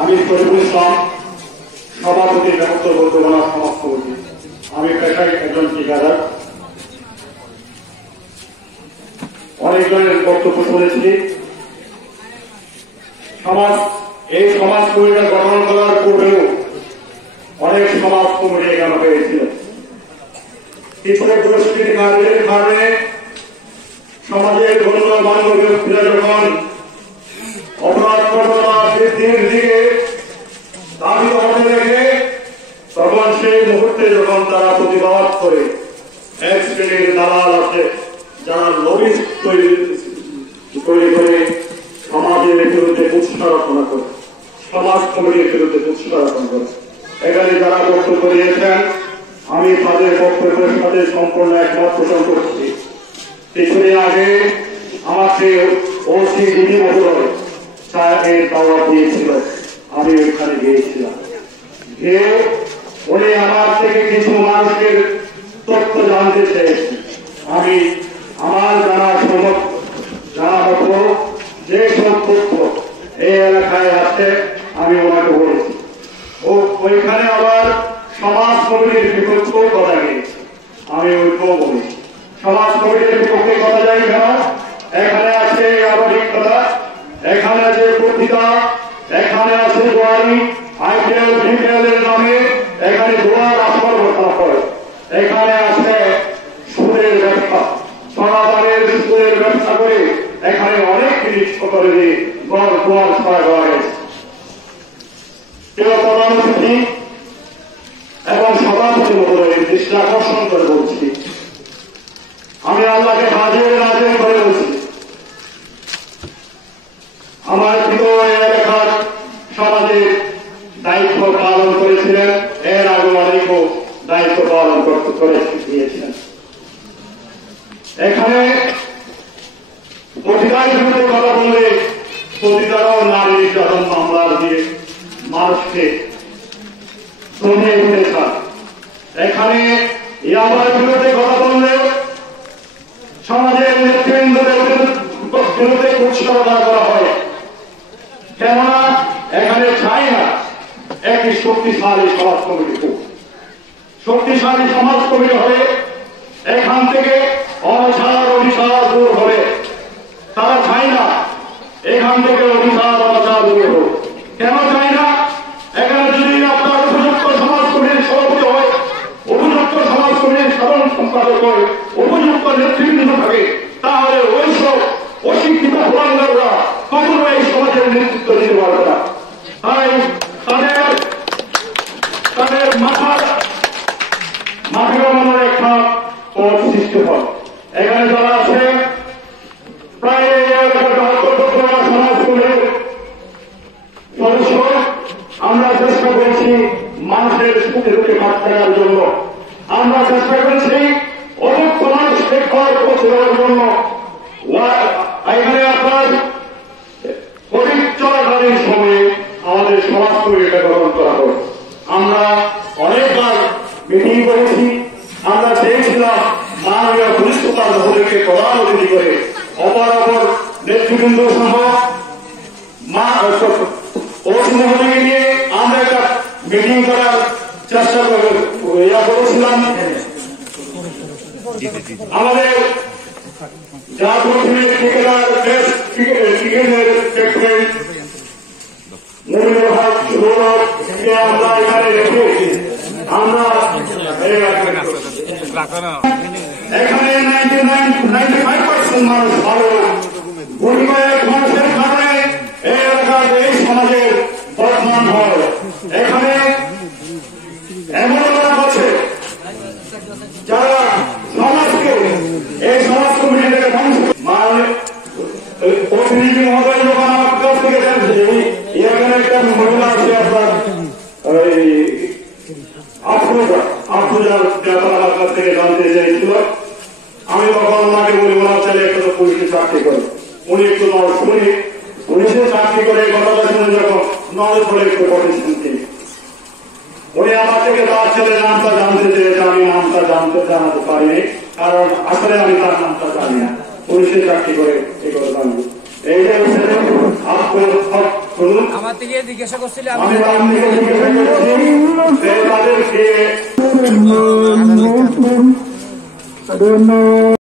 আমি শরীফুল ইসলাম, সভাপতি জগত্তর বৌদ্ধগণা সমাজ কমিটি। আমি পেশায় একজন ঠিকাদার। অনেকজনের বক্তব্য শুনেছি। এই সমাজ কমিটি গঠন করার পূর্বেও অনেক সমাজ কমিটি এখানে হয়েছিল। কিছু পরিস্থিতির কারণে সমাজের গণ্যমান্য ব্যক্তিরা যখন অপরাধ প্রবণতা বৃদ্ধির দিকে দাবি হতে রেখে তখন সেই মুহূর্তে যখন তারা প্রতিবাদ করে এক শ্রেণীর দালাল আছে যারা লবিস্ট তৈরি করে সমাজের বিরুদ্ধে কুৎসা রচনা করে, সমাজ কমিটির বিরুদ্ধে কুৎসা রচনা করে। এখানে যারা বক্তব্য দিয়েছেন আমি তাদের বক্তব্যের সাথে সম্পূর্ণ একমত পোষণ করছি। কিছুদিন আগে আমাকে ওসি দিদি মহোদয় সাহেবের দাওয়াত দিয়েছিল, আমি ওইখানে গিয়েছিলাম। গিয়ে উনি আমার থেকে কিছু মানুষের তথ্য জানতে চেয়েছেন। আমি আমার জানা মতো যে সব তথ্য এই এলাকায় আছে আমি ওনাকে বলেছি। ওইখানে আবার সমাজ কমিটির বিপক্ষেও কথা গিয়েছে, আমি ওইটাও বলেছি। সমাজ কমিটির বিপক্ষে কথা যাই কেন? এখানে আছে আবাসিকতা, এখানে আছে পত্রিকা, এখানে আছে দোয়ারি, আইপিএল বিপিএলের নামে এখানে দোয়ার আসর ঘটনা করে। এখানে আছে সুদের ব্যবসা, সনাতনের সুদের ব্যবসা করে এখানে অনেক জিনিস করে দিয়ে দোয়ার ছয় করা গেছে। প্রধানমন্ত্রী এবং সভাপতি মহোদয়ের দৃষ্টি আকর্ষণ করে বলছি, আমি আল্লাহকে হাজির নাজির করে বলছি, আমার প্রিয় এলাকার সমাজের দায়িত্ব পালন করেছিলেন, এর আগে অনেকও দায়িত্ব পালন করতে করে দিয়েছেন। এখানে পতিতার বিরুদ্ধে কথা বললে পতিতারাও নারী নির্যাতন মামলা দিয়ে মানুষকে শ্রমে উঠে চায়। এখানে ইয়াবার বিরুদ্ধে কথা বললে সমাজের নেতৃবৃন্দদের বিরুদ্ধে কুৎসা করা হয়। কেননা এখানে চাই না একটি শক্তিশালী সমাজ কমিটি হোক। শক্তিশালী সমাজ কমিটি হলে এখান থেকে অনাচার অভিশাপ দূর হবে। তারা চায় না এখান থেকে অভিশাপ অনাচার দূর হোক। কেন চায় না? এখানে যদি আপনার উপযুক্ত সমাজ কমিটির সভাপতি হয়, উপযুক্ত সমাজ কমিটির সাধারণ সম্পাদক হয়, উপযুক্ত নেতৃবৃন্দ থাকে, তাহলে ওইসব অশিক্ষিত ভোলাঙ্গাররা কখনো এই সমাজের নেতৃত্ব দিতে পারবে না। তাই তাদের মাথার মনে একটা পথ সৃষ্টি হয়। এখানে যারা আছে প্রায় সমাজ কমিটির সদস্য, আমরা চেষ্টা করছি মানুষের সুখে দুঃখে ভাগ করার জন্য, আমরা চেষ্টা করছি অযুক্ত মানুষকে ঘর পৌঁছে দেওয়ার জন্য। এখানে আপনার কোভিড চলাকালীন সময়ে আমাদের সমাজ কমিটিটা গঠন করা হয়। আমরা অনেকবার মিটিং করেছি, আমরা চেয়েছিলাম মাননীয় পুলিশপাল মহোদয়কে প্রধান অতিথি করে অপর নেতৃবৃন্দ সহ ওসি মহোদয়কে নিয়ে আমরা একটা মিটিং করার চেষ্টা করেছিলাম। আমাদের যা প্রথমে ক্রিকেটার ক্রিকেটের ক্যাপ্টেন মুমিনুল হক সৌরভকে আমরা এখানে রেখে আমরা এখানে 95% মানুষ ভালো, পরিবারের মানুষের কারণে এই এলাকার এই সমাজের বর্তমান হয়। এখানে এমন লোক আছে যারা সমাজকে এই সমাজ কমিটি থেকে ধ্বংস প্রতিনিধি মহোদয় যখন আমার কাছ থেকে জানছে এখানে একটা মহিলা আছে আপনার আফরোজার ব্যাপার আমার কাছ থেকে জানতে চাইছিল। আমি তখন ওনাকে বলি ওনার চাইলে একটা তো পুলিশে চাকরি করে, উনি একটু শুনি পুলিশে চাকরি করে কথাটা শুনে যখন নয় করে একটু বলেছেন তিনি, উনি আমার থেকে তার ছেলের নামটা জানতে চেয়েছে। আমি নামটা জানাতে পারিনি, কারণ আসলে আমি তার নামটা জানি না, পুলিশে চাকরি করে এ করে জানবো। এইটাই হচ্ছে শুনুন, আমার থেকে জিজ্ঞাসা করছিল আমি তার থেকে জিজ্ঞাসা করছি যে তাদেরকে